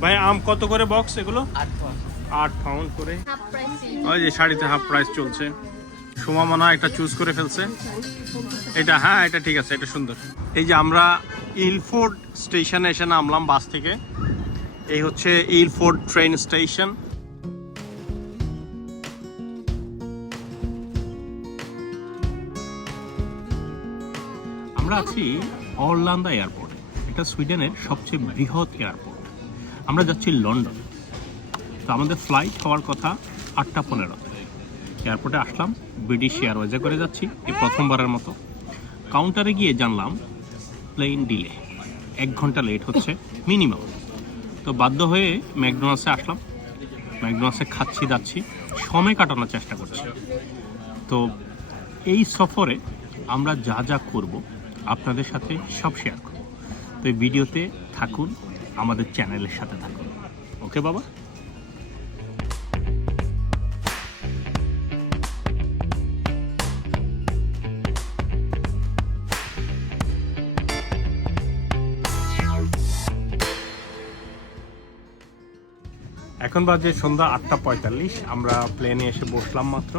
ভাই আম কত করে বক্স এগুলো? আট পাউন্ড করে। ওই যে শাড়িতে হাফ প্রাইস চলছে। সোমা মানা একটা চুজ করে ফেলছে। এটা হ্যাঁ এটা ঠিক আছে এটা সুন্দর। এই যে আমরা ইলফোর্ড স্টেশনে এসে নামলাম বাস থেকে। এই হচ্ছে ইলফোর্ড ট্রেন স্টেশন। আমরা আছি অরলান্দা এয়ারপোর্টে। এটা সুইডেনের সবচেয়ে বৃহৎ এয়ারপোর্ট। আমরা যাচ্ছি লন্ডন। তো আমাদের ফ্লাইট হওয়ার কথা আটটা পনেরোতে এয়ারপোর্টে আসলাম ব্রিটিশ এয়ারওয়েজে করে যাচ্ছি, এই প্রথমবারের মতো। কাউন্টারে গিয়ে জানলাম প্লেন ডিলে এক ঘণ্টা লেট হচ্ছে মিনিমাম তো বাধ্য হয়ে ম্যাকডোনাল্ডসে আসলাম। ম্যাকডোনাল্ডসে খাচ্ছি যাচ্ছি সময় কাটানোর চেষ্টা করছি। তো এই সফরে আমরা যা যা করব আপনাদের সাথে সব শেয়ার করব। তো এই ভিডিওতে থাকুন আমাদের চ্যানেলের সাথে থাকুন। ওকে, বাবা? এখন বাজে সন্ধ্যা আটটা পঁয়তাল্লিশ, আমরা প্লেনে এসে বসলাম মাত্র।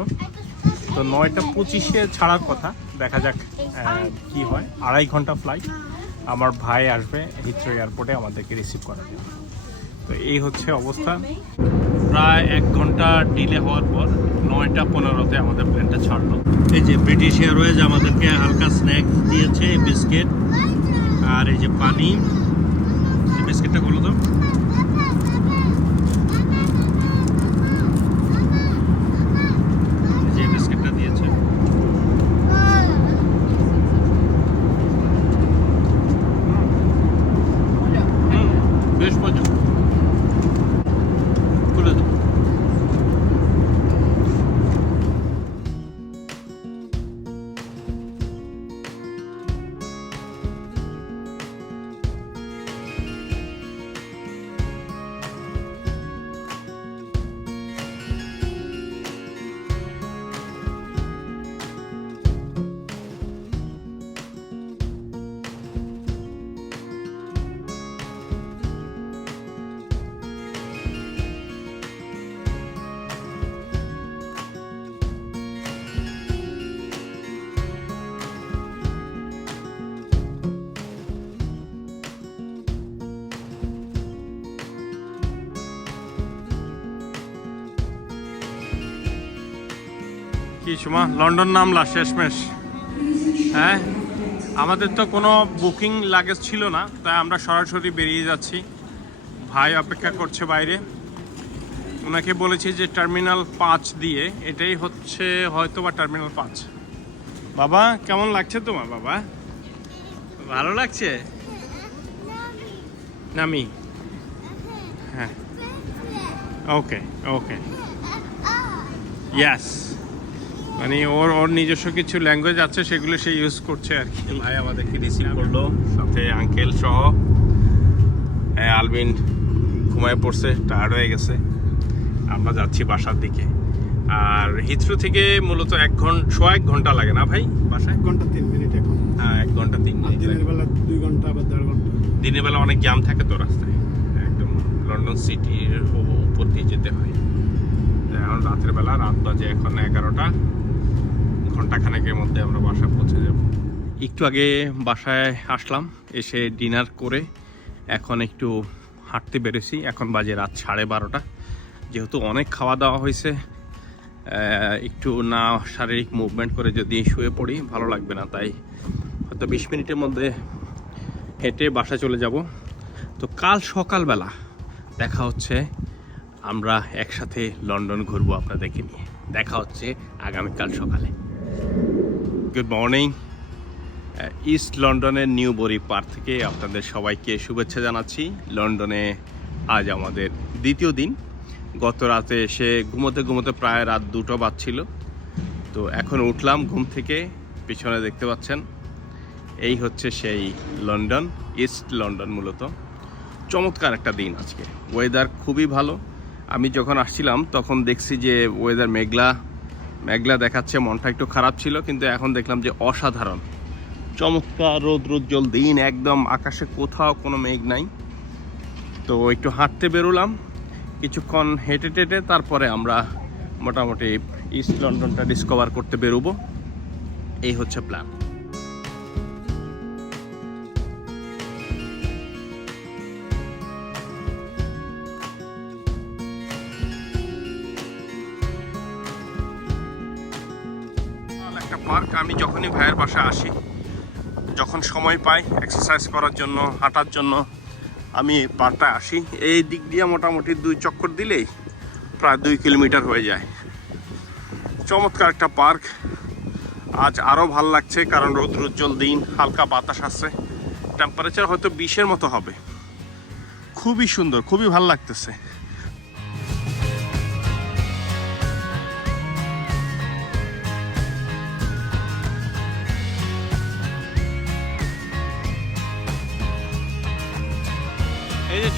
তো নয়টা পঁচিশে ছাড়ার কথা, দেখা যাক কি হয়। আড়াই ঘণ্টা ফ্লাইট আমার ভাই আসবে হিথ্রো এয়ারপোর্টে আমাদেরকে রিসিভ করার জন্য। তো এই হচ্ছে অবস্থা। প্রায় এক ঘণ্টা ডিলে হওয়ার পর নয়টা পনেরোতে আমাদের প্লেনটা ছাড়লো। এই যে ব্রিটিশ এয়ারওয়েজ আমাদেরকে হালকা স্ন্যাক্স দিয়েছে বিস্কিট আর এই যে পানি। বিস্কিটটা করল তো। কি সময় লন্ডন নামলা, শেষমেশ। হ্যাঁ? আমাদের তো কোনো বুকিং লাগেজ ছিল না, তাই আমরা সরাসরি বেরিয়ে যাচ্ছি। ভাই অপেক্ষা করছে বাইরে। ওনাকে বলেছি যে টার্মিনাল পাঁচ দিয়ে, এটাই হচ্ছে হয়তো বা টার্মিনাল পাঁচ। বাবা, কেমন লাগছে তোমার বাবা? ভালো লাগছে? নামি। হ্যাঁ। ওকে ওকে। ইয়াস মানে ওর ওর নিজস্ব কিছু ল্যাঙ্গুয়েজ আছে সেগুলো সে ইউজ করছে আর কি। ভাই আমাদেরকে রিসিভ করল। সাথে আঙ্কেল সহ। হ্যাঁ আলবিন ঘুমায় পড়ছে টায়ার্ড হয়ে গেছে। আমরা যাচ্ছি বাসার দিকে। আর হিথ্রো থেকে মূলত এক ঘণ্টা সোয়া এক ঘণ্টা লাগে না ভাই? বাসায়? এক ঘণ্টা তিন মিনিট এখন। হ্যাঁ এক ঘণ্টা তিন মিনিট দিনের বেলা দুই ঘণ্টা বা দেড় ঘণ্টা। দিনের বেলা অনেক জ্যাম থাকে তো রাস্তায়। একদম লন্ডন সিটির উপর দিয়ে যেতে হয়। এখন রাতের বেলা রাত বাজে এখন এগারোটা। ঘন্টাখানেকের মধ্যে আমরা বাসায় পৌঁছে যাব। একটু আগে বাসায় আসলাম, এসে ডিনার করে এখন একটু হাঁটতে বেরোছি। এখন বাজে রাত সাড়ে বারোটা। যেহেতু অনেক খাওয়া দাওয়া হয়েছে একটু না শারীরিক মুভমেন্ট করে যদি শুয়ে পড়ি, ভালো লাগবে না। তাই হয়তো বিশ মিনিটের মধ্যে হেঁটে বাসা চলে যাব। তো কাল সকালবেলা দেখা হচ্ছে, আমরা একসাথে লন্ডন ঘুরবো আপনাদেরকে নিয়ে। দেখা হচ্ছে আগামীকাল সকালে। গুড মর্নিং ইস্ট লন্ডনের নিউ বরি পার্ক থেকে আপনাদের সবাইকে শুভেচ্ছা জানাচ্ছি। লন্ডনে আজ আমাদের দ্বিতীয় দিন। গত রাতে এসে ঘুমোতে ঘুমোতে প্রায় রাত দুটো বাজছিল। তো এখন উঠলাম ঘুম থেকে, পিছনে দেখতে পাচ্ছেন। এই হচ্ছে সেই লন্ডন ইস্ট লন্ডন মূলত। চমৎকার একটা দিন আজকে। ওয়েদার খুবই ভালো। আমি যখন আসছিলাম, তখন দেখছি যে ওয়েদার মেঘলা মেঘলা দেখাচ্ছে, মনটা একটু খারাপ ছিল, কিন্তু এখন দেখলাম যে অসাধারণ। চমৎকার রৌদ্রোজ্জ্বল দিন, একদম আকাশে কোথাও কোনো মেঘ নাই। তো একটু হাঁটতে বেরোলাম, কিছুক্ষণ হেঁটে টেটে তারপরে আমরা মোটামুটি ইস্ট লন্ডনটা ডিসকভার করতে বেরোবো। এই হচ্ছে প্ল্যান আমি ভাইয়ের বাসা আসি। যখন সময় পাই এক্সারসাইজ করার জন্য, হাঁটার জন্য, আমি এই পার্কটা আসি। এই দিক দিয়ে মোটামুটি দুই চক্কর দিলেই প্রায় দুই কিলোমিটার হয়ে যায়। চমৎকার একটা পার্ক। আজ আরও ভালো লাগছে, কারণ রৌদ্র উজ্জ্বল দিন, হালকা বাতাস আছে টেম্পারেচার হয়তো বিশের মতো হবে। খুবই সুন্দর, খুবই ভালো লাগতেছে।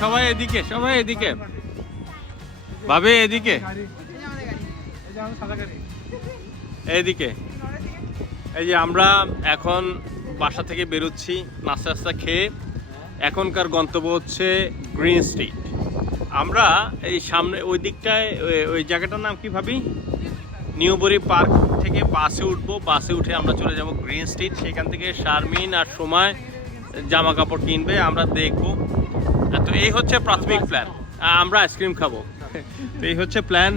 সবাই এদিকে সবাই এদিকে। ভাবে, এদিকে। এদিকে। এই যে আমরা এখন বাসা থেকে বেরোচ্ছি, নাস্তা নাস্তা খেয়ে। এখনকার গন্তব্য হচ্ছে গ্রিন স্ট্রিট আমরা এই সামনে, ওই দিকটায়, ওই- জায়গাটার নাম কি ভাবি? নিউবরি পার্ক থেকে বাসে উঠবো। বাসে উঠে আমরা চলে যাব গ্রিন স্ট্রিট সেখান থেকে শারমিন আর সময় জামা কাপড় কিনবে। আমরা দেখব। তো এই হচ্ছে প্রাথমিক প্ল্যান আমরা আইসক্রিম খাব। তো এই হচ্ছে প্ল্যান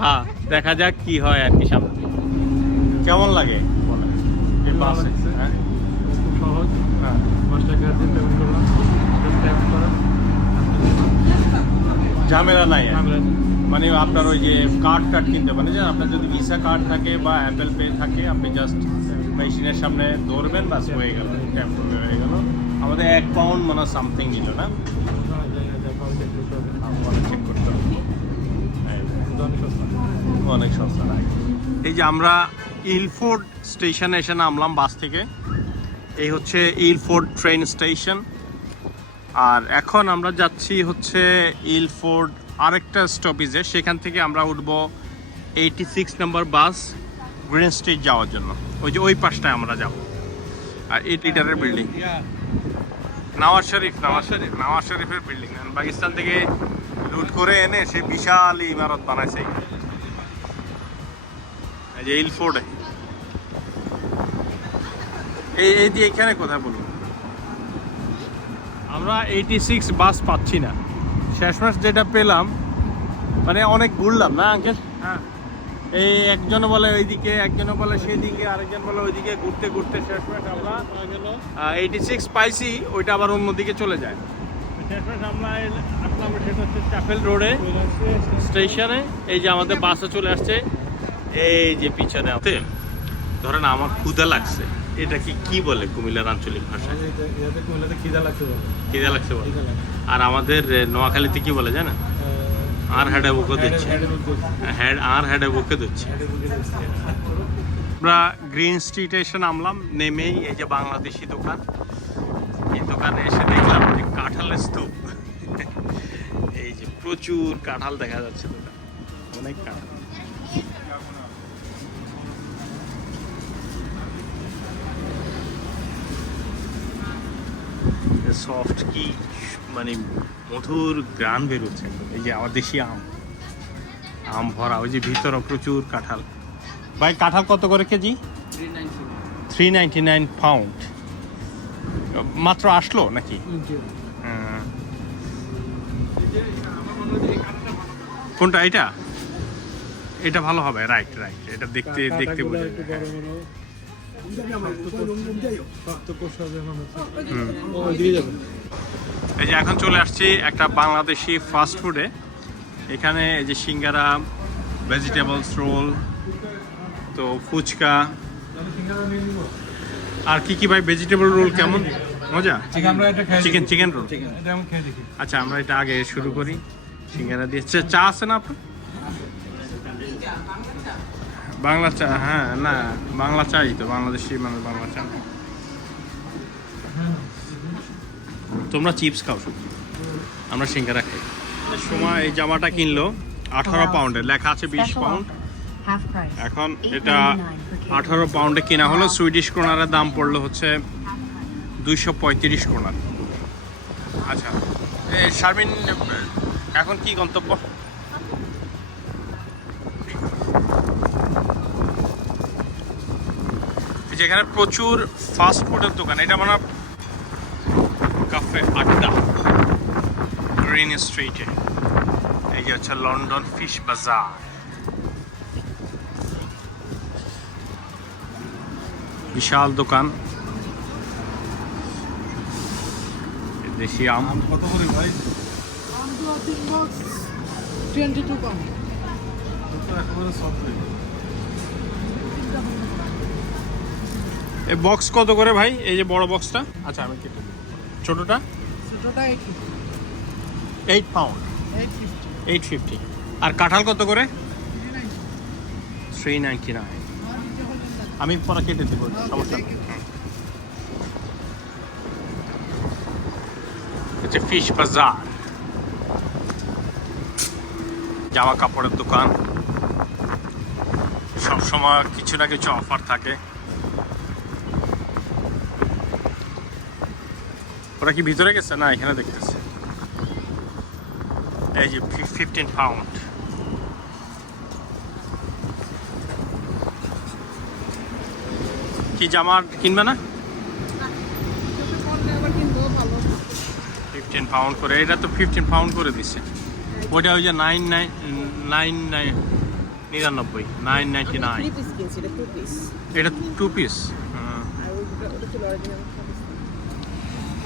হ্যাঁ দেখা যাক কি হয় আর কি সামনে। কেমন লাগে। হ্যাঁ। খুব সহজ। হ্যাঁ ঝামেলা নাই মানে আপনার ওই যে কার্ড কার্ড কিনতে পারেন। যে আপনার যদি ভিসা কার্ড থাকে বা অ্যাপেল পে থাকে আপনি জাস্ট মেশিনের সামনে ধরবেন বাস হয়ে গেল। ট্যাপ হয়ে গেল। আমাদের এক পাউন্ড মানে সামথিং নিল, না? চেক করতে হবে অনেক সস্তা লাগে এই যে আমরা ইলফোর্ড স্টেশনে এসে নামলাম বাস থেকে। এই হচ্ছে ইলফোর্ড ট্রেন স্টেশন। আর এখন আমরা যাচ্ছি হচ্ছে ইলফোর্ড আরেকটা স্টপেজে সেখান থেকে আমরা উঠব eighty six number bus green street যাওয়ার জন্য। ওই যে ওই পাশটায় আমরা যাব। আর এইট লিটারের বিল্ডিং নওয়াজ শরীফ নওয়াজ শরীফ নওয়াজ শরীফের বিল্ডিং পাকিস্তান থেকে লুট করে এনে সে বিশাল ইমারত বানাইছে। এই যে ইলফোর্ডে এই এই যে এখানে কোথায় বলুন। আমরা এইটি সিক্স বাস পাচ্ছি না। শেষমেশ যেটা পেলাম মানে অনেক ঘুরলাম না আঙ্কেল এই একজন বলে ওইদিকে একজন বলে সেদিকে আরেকজন বলে ওইদিকে ঘুরতে ঘুরতে শেষমেশ আমরা এইটি সিক্স পাইছি ওইটা আবার অন্যদিকে চলে যায়। শেষমেশ আমরা আসলাম সেটা হচ্ছে চ্যাপেল রোডে স্টেশনে এই যে আমাদের বাসে চলে আসছে। এই যে পিছনে ধরেন আমার ক্ষুদা লাগছে। এটা কি কি বলে কুমিল্লার আঞ্চলিক ভাষায়? কুমিল্লাতে খিদা লাগছে বলে। খিদা লাগছে বলে। আর আমাদের নোয়াখালীতে কি বলে জানেন? আর হেডে বুকে দিচ্ছে। হেড আর হেডে বুকে দিচ্ছে। আমরা গ্রিন স্ট্রিটে এসে নামলাম নেমেই এই যে বাংলাদেশি দোকান। এই দোকানে এসে দেখলাম যে কাঁঠালের স্তূপ। এই যে প্রচুর কাঁঠাল দেখা যাচ্ছে দোকান। অনেক কাঁঠাল। সফট কি মানে মধুর গ্রান বেরোচ্ছে। এই যে আমার দেশি আম। আম ভরা ওই যে ভিতরে প্রচুর কাঁঠাল। ভাই কাঁঠাল কত করে KG? Three ninety nine pound মাত্র আসলো নাকি? হ্যাঁ। কোনটা এটা? এটা ভালো হবে রাইট রাইট এটা দেখতে দেখতে বোঝা। এই যে এখন চলে আসছি একটা বাংলাদেশি ফাস্ট ফুডে এখানে এই যে সিঙ্গারা ভেজিটেবলস রোল তো ফুচকা। আর কি কি ভাই? ভেজিটেবল রোল কেমন? মজা? চিকেন চিকেন রোল আচ্ছা আমরা এটা আগে শুরু করি। সিঙ্গারা দিয়ে চা- চা আছে না আপনার? বাংলা চা হ্যাঁ না বাংলা চাই তো বাংলাদেশি মানে বাংলা চা তোমরা চিপস খাও আমরা সিঙ্গারা খাই সময় এই জামাটা কিনলো আঠারো পাউন্ডে লেখা আছে বিশ পাউন্ড. এখন এটা $8.99 per kilo. আঠারো পাউন্ডে কেনা হলো সুইডিশ ক্রোনারের দাম পড়ল হচ্ছে দুইশো পঁয়ত্রিশ ক্রোনার আচ্ছা শারমিন এখন কি গন্তব্য এই যে এখানে প্রচুর ফাস্ট ফুডের দোকান এটা মানে কাফে আড্ডা গ্রিন স্ট্রিটে এই যে হচ্ছে লন্ডন ফিশ বাজার বিশাল দোকান। দেশি আম। কত করে ভাই? টোয়েন্টি টু পাউন্ড তো একেবারে সব হয়ে গেল। এই বক্স কত করে ভাই? এই যে বড় বক্সটা আচ্ছা আমি কেটে ছোটটা? ছোটোটা eight eight pound eight fifty আর কাঁঠাল কত করে? থ্রি নাইনটি নাইন আমি পরে কেটে দেবো সমস্যা হচ্ছে ফিশ বাজার জামা কাপড়ের দোকান। সবসময় কিছু না কিছু অফার থাকে। ওরা কি ভিতরে গেছে? না এখানে দেখতেছে। এই যে ফিফটিন পাউন্ড কি জামা কিনবে না? ফিফটিন পাউন্ড করে। এটা তো ফিফটিন পাউন্ড করে দিচ্ছে ওইটা ওই যে নাইন নাইন নাইন নাইন নিরানব্বই নাইন নাইনটি নাইন এটা টু পিস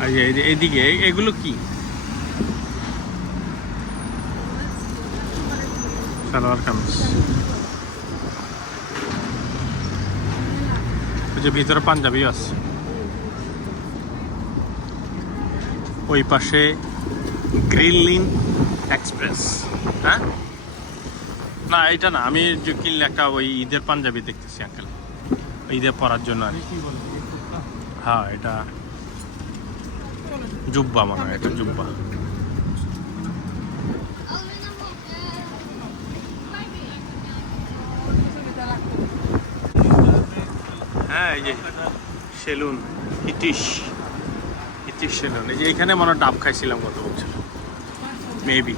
এইদিকে এ- এগুলো কি? সালোয়ার কামিজ। যে ভিতরে পাঞ্জাবি আছে। ওই পাশে গ্রিনলিন এক্সপ্রেস হ্যাঁ? না এটা না আমি যে কিনলে একটা ওই ঈদের পাঞ্জাবি দেখতেছি আঙ্কেল ঈদে পরার জন্য আর কি। হ্যাঁ এটা জুব্বা মনে হয় এটা জুব্বা। হ্যাঁ এই যে সেলুন ইটিশ ইটিশ সেলুন এই যে এখানে মনে ডাব খাইছিলাম গত বছর। মেবি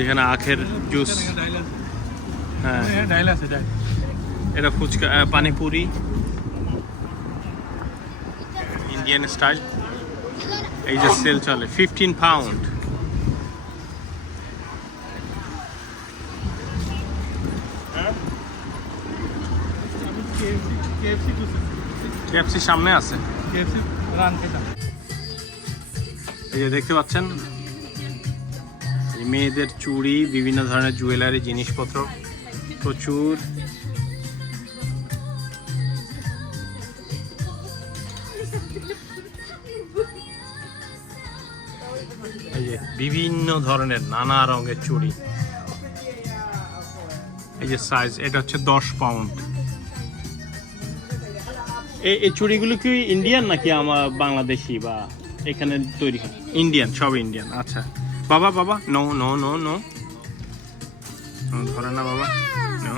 এখানে আখের জুস হ্যাঁ। এটা ফুচকা পানিপুরি। ইন্ডিয়ান স্টাইল এই যে সেল চলে ফিফটিন পাউন্ড। কেএফসি সামনে আছে। এই যে দেখতে পাচ্ছেন? মেয়েদের চুড়ি, বিভিন্ন ধরনের জুয়েলারি জিনিসপত্র, প্রচুর। বিভিন্ন ধরনের নানা রঙের চুড়ি। এই যে সাইজ এটা হচ্ছে দশ পাউন্ড এই এই চুড়িগুলো কি ইন্ডিয়ান নাকি আমার বাংলাদেশি বা এখানে তৈরি হয়? ইন্ডিয়ান সব ইন্ডিয়ান আচ্ছা। বাবা বাবা নো নো নো নো ধরে না বাবা নো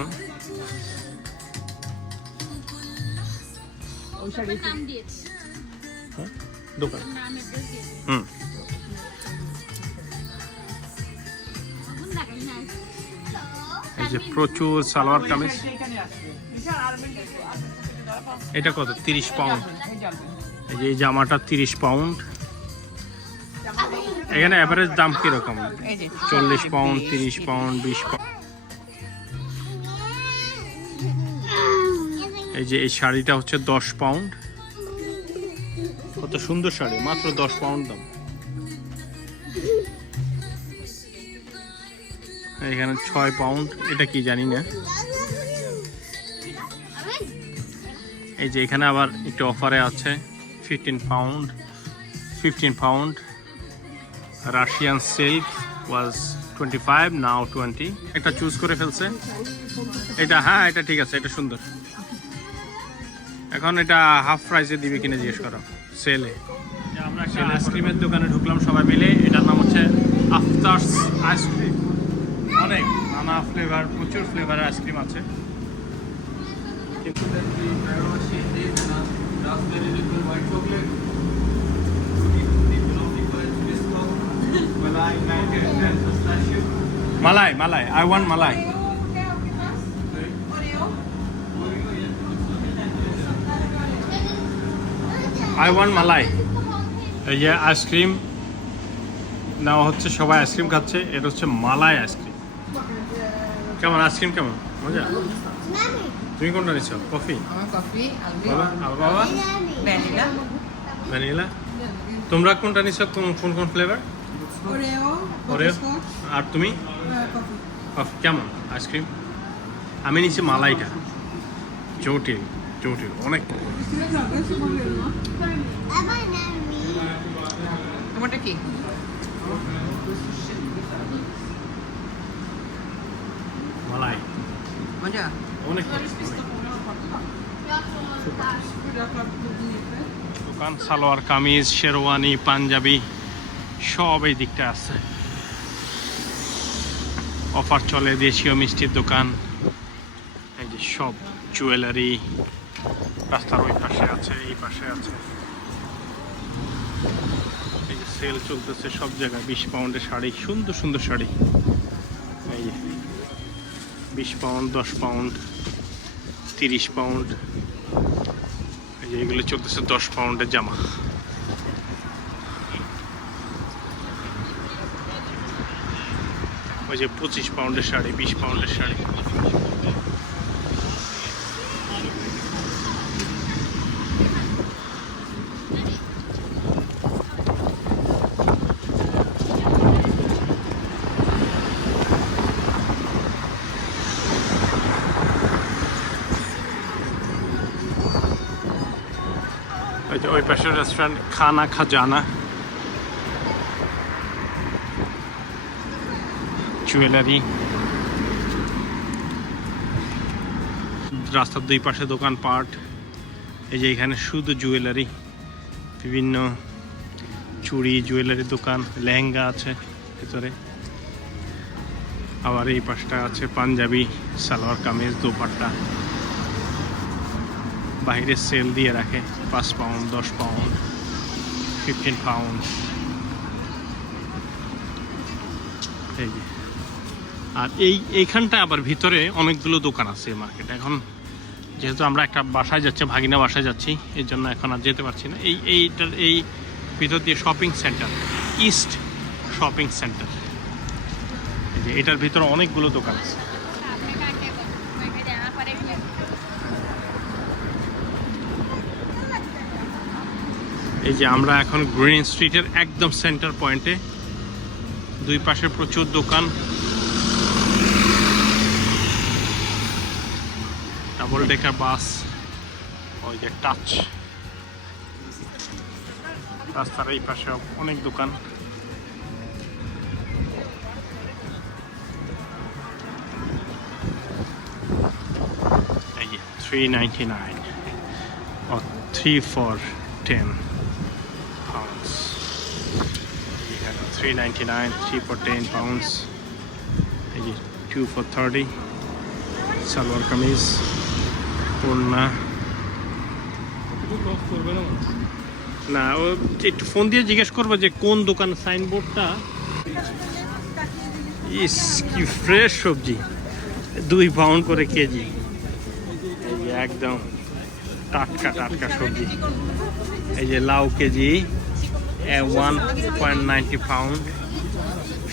দোকান। হুম। যে প্রচুর সালোয়ার কামিজ। এটা কত? তিরিশ পাউন্ড। এই যে এই জামাটা তিরিশ পাউন্ড। এখানে অ্যাভারেজ দাম কীরকম? চল্লিশ পাউন্ড, তিরিশ পাউন্ড, বিশ পাউন্ড। এই যে এই শাড়িটা হচ্ছে দশ পাউন্ড। কত সুন্দর শাড়ি, মাত্র দশ পাউন্ড দাম। এখানে ছয় পাউন্ড এটা কি জানি না। এই যে এখানে আবার একটু অফারে আছে fifteen pound fifteen pound Russian silk was twenty five now twenty একটা চুজ করে ফেলছে। এটা হ্যাঁ এটা ঠিক আছে এটা সুন্দর। এখন এটা হাফ প্রাইসে দিবে কিনে জিজ্ঞেস করো সেলে আমরা একটা আইসক্রিমের দোকানে ঢুকলাম সবাই মিলে এটার নাম হচ্ছে আফতার্স আইসক্রিম অনেক নানা ফ্লেভার প্রচুর ফ্লেভারের আইসক্রিম আছে। Malai malai I want malai I want malai এই যে আইসক্রিম নেওয়া হচ্ছে সবাই আইসক্রিম খাচ্ছে এটা হচ্ছে মালাই আইসক্রিম কেমন? আইসক্রিম কেমন? মজা? তুমি কোনটা নিচ্ছ? কফি আমার বাবা ভ্যানিলা তোমরা কোনটা নিচ্ছ? কোন কোন ফ্লেভার আর তুমি? কফি কফি কেমন? আইসক্রিম আমি নিচ্ছি মালাইটা। জটিল জটিল অনেক। তোমারটা কি? মালাই মজা অনেক দোকান সালোয়ার কামিজ শেরওয়ানি পাঞ্জাবি সব এই দিকটা আছে। অফার চলে দেশীয় মিষ্টির দোকান। এই যে সব জুয়েলারি রাস্তার ওই পাশে আছে এই পাশে আছে। এই যে সেল চলতেছে সব জায়গায় বিশ পাউন্ডের শাড়ি সুন্দর সুন্দর শাড়ি। বিশ পাউন্ড, দশ পাউন্ড, তিরিশ পাউন্ড। এই যে এগুলো চলতেছে দশ পাউন্ডের জামা। ওই যে পঁচিশ পাউন্ডের শাড়ি, বিশ পাউন্ডের শাড়ি। ওই পাশের রেস্টুরেন্ট খানা খাজানা। জুয়েলারি রাস্তার দুই পাশে দোকান পাট এই যে এখানে শুধু জুয়েলারি বিভিন্ন চুড়ি জুয়েলারি দোকান, লেহেঙ্গা আছে ভিতরে। আবার এই পাশটা আছে পাঞ্জাবি, সালোয়ার কামিজ, দোপাট্টা। বাইরে সেল দিয়ে রাখে, পাঁচ পাউন্ড দশ পাউন্ড ফিফটিন পাউন্ড এই যে। আর এই এইখানটা আবার ভিতরে অনেকগুলো দোকান আছে মার্কেট এখন যেহেতু আমরা একটা বাসায় যাচ্ছি, ভাগিনা বাসায় যাচ্ছি, এই জন্য এখন আর যেতে পারছি না। এই, এইটার, এই ভিতর দিয়ে shopping centre east shopping centre এটার ভিতরে অনেকগুলো দোকান আছে। এই যে আমরা এখন গ্রিন স্ট্রিটের একদম সেন্টার পয়েন্টে দুই পাশে প্রচুর দোকান। Double decker bus. ওই যে টাচ রাস্তার এই পাশে অনেক দোকান। এই যে three ninety nine O three for ten three ninety nine, three for ten pounds. two for thirty. Salwar kameez করবে না ও একটু ফোন দিয়ে জিজ্ঞেস করব যে কোন দোকান সাইনবোর্ডটা ইস কি ফ্রেশ সবজি। দুই পাউন্ড করে কেজি। একদম টাটকা টাটকা সবজি। এই যে লাউ KG. One point ninety pound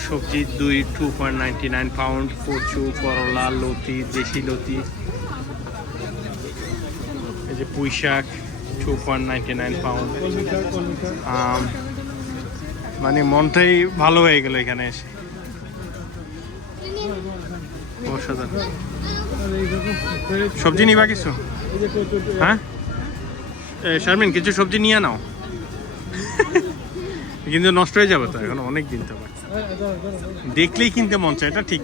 সবজি দুই two point ninety nine pound কচু, করলা, লতি, দেশি লতি। এই যে পুঁই শাক two point ninety nine pound মানে মনটাই ভালো হয়ে গেল এখানে এসে। সবজি নিবা কিছু? হ্যাঁ? শারমিন, কিছু সবজি নিয়ে নাও। কিন্তু নষ্ট হয়ে যাবে তো এখন অনেক দিন তো দেখলেই কিনতে মন চায় এটা ঠিক।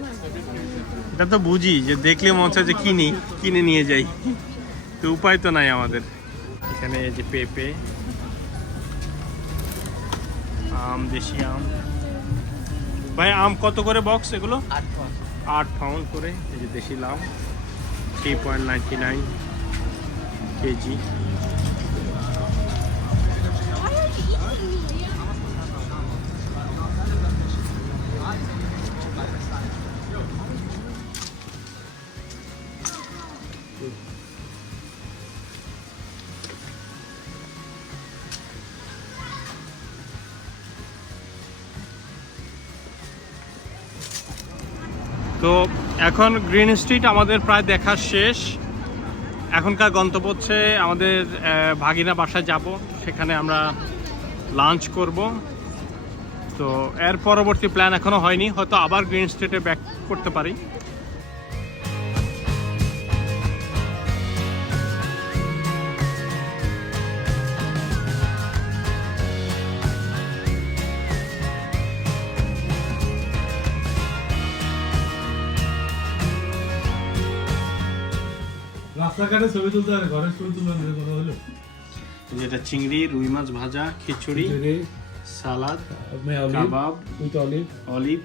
এটা তো বুঝি যে দেখলে মন চায় যে কিনি কিনে নিয়ে যাই। তো উপায় তো নাই আমাদের। এখানে এই যে পেঁপে আম দেশি আম। ভাই আম কত করে বক্স এগুলো? আট পাউন্ড করে এই যে দেশি লাউ three point ninety nine KG. তো এখন গ্রিন স্ট্রিট আমাদের প্রায় দেখার শেষ। এখনকার গন্তব্য হচ্ছে আমাদের ভাগিনা বাসায় যাব। সেখানে আমরা লাঞ্চ করব। তো এর পরবর্তী প্ল্যান এখনও হয়নি। হয়তো আবার গ্রিন স্ট্রিটে ব্যাক করতে পারি। রাস্তাঘাটে ছবি তুলতে আর ঘরের ছবি তুলতে কোনো হলো? যেটা চিংড়ি রুই মাছ ভাজা khichuri salad olive kebab with olive. Olive.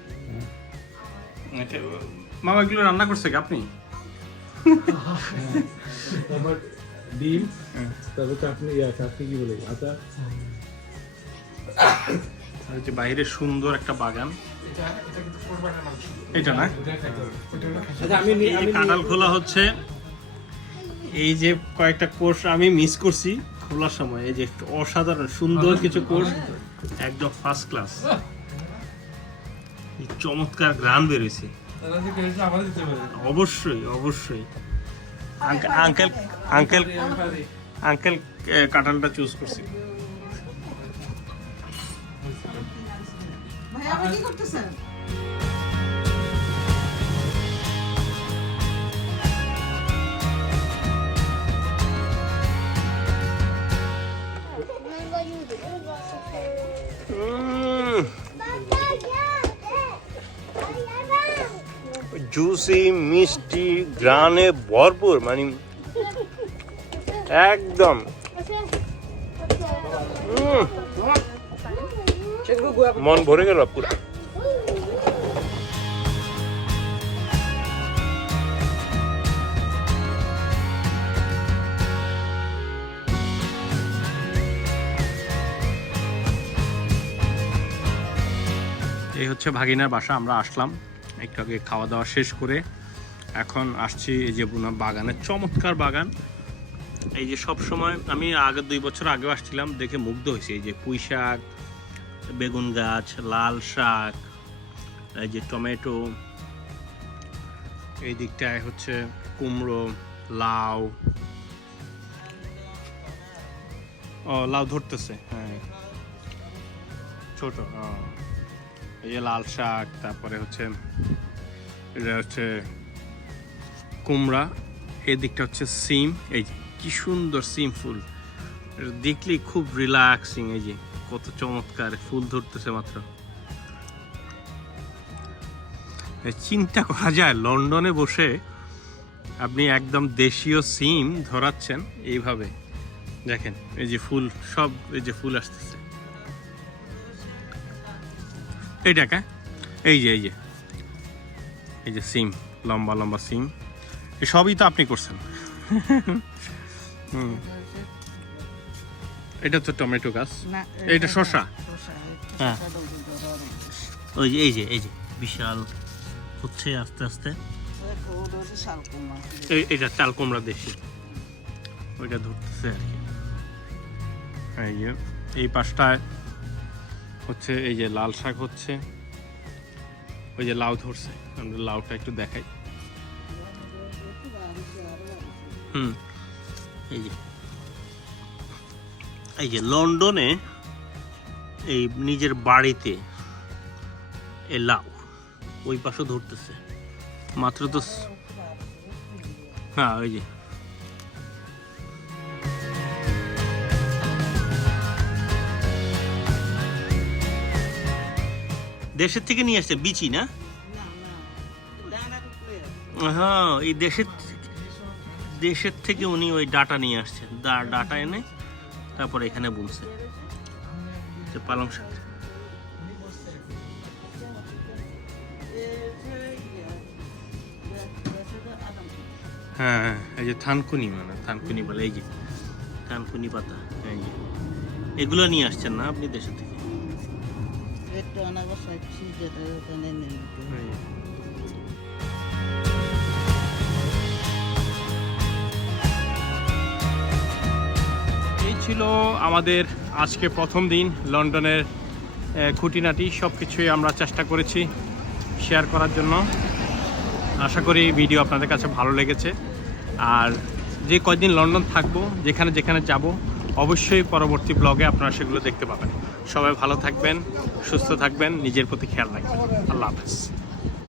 মামা এগুলো রান্না করছে কি আপনি? তারপর ডিম হ্যাঁ। তারপর চাটনি ইয়া চাটনি কি বলে? আচার। আর বাইরে সুন্দর একটা বাগান। এটা না? আচ্ছা নি- আমি কাঁঠাল খোলা হচ্ছে। এই যে কয়েকটা কোর্স আমি মিস করছি খোলার সময়, এই যে অসাধারণ, সুন্দর কিছু কোর্স, একদম ফার্স্ট ক্লাস চমৎকার গ্রাম বেরোইছে। অবশ্যই অবশ্যই। আঙ্কেল আঙ্কেল আঙ্কেল কাঁঠালটা চুজ করছি। কি করতেছেন? জুসি, মিষ্টি, গ্রানে ভরপুর মানে একদম। মন ভরে গেল পুরো। এই হচ্ছে ভাগিনার বাসা, আমরা আসলাম। একটু আগে খাওয়া দাওয়া শেষ করে এখন আসছি এই যে বুনা বাগানের চমৎকার বাগান। এই যে সব সময় আমি আগে দুই বছর আগেও আসছিলাম, দেখে মুগ্ধ হয়েছি। এই যে পুঁই শাক, বেগুন গাছ, লাল শাক, এই যে টমেটো, এই দিকটায় হচ্ছে কুমড়ো, লাউ। ও, লাউ ধরতেছে হ্যাঁ। ছোট, ও। এই যে লাল শাক, তারপরে হচ্ছে এটা হচ্ছে কুমড়া, এই দিকটা হচ্ছে সিম, এই যে কি সুন্দর সিম ফুল। দেখলেই খুব রিল্যাক্সিং এই যে কত চমৎকার ফুল ধরতেছে মাত্র। চিন্তা করা যায়, লন্ডনে বসে আপনি একদম দেশীয় সিম ধরাচ্ছেন এইভাবে। দেখেন, এই যে ফুল, সব এই যে ফুল আসতেছে। এই টাকা এই যে এই যে। এই যে সিম লম্বা লম্বা সিম। সবই তো আপনি করছেন। হুম। এটা তো টমেটো গাছ। না এইটা শসা? হ্যাঁ। ওই যে এই যে এই যে বিশাল হচ্ছে আস্তে আস্তে। এটা চাল কুমড়া দেশি। ওইটা ধরতেছে আর কি। এই যে এই পাশটায় হচ্ছে এই যে লাল শাক হচ্ছে, ওই যে লাউ ধরছে আমরা লাউটা একটু দেখাই। হুম, এই যে। এই যে লন্ডনে এই নিজের বাড়িতে এই লাউ, ওই পাশে ধরতেছে। মাত্র তো হ্যাঁ ওই যে। দেশের থেকে নিয়ে আসছে? বিচি না? হ্যাঁ এই দেশের দেশের থেকে উনি ওই ডাটা নিয়ে আসছেন। দা- ডাটা এনে তারপরে এখানে বুনছে। পালং শাক। হ্যাঁ হ্যাঁ, এই যে থানকুনি মানে থানকুনি বলে এই যে থানকুনি পাতা এই যে। এগুলো নিয়ে আসছেন না আপনি দেশের থেকে? 하나가 살치 제대로 ছিল আমাদের আজকে প্রথম দিন লন্ডনের খুঁটিনাটি। সব কিছুই আমরা চেষ্টা করেছি শেয়ার করার জন্য। আশা করি ভিডিও আপনাদের কাছে ভালো লেগেছে। আর যে কয়দিন লন্ডন থাকব, যেখানে যেখানে যাব, অবশ্যই পরবর্তী ব্লগে আপনারা সেগুলো দেখতে পাবেন। সবাই ভালো থাকবেন সুস্থ থাকবেন নিজের প্রতি খেয়াল রাখবেন। আল্লাহ হাফেজ।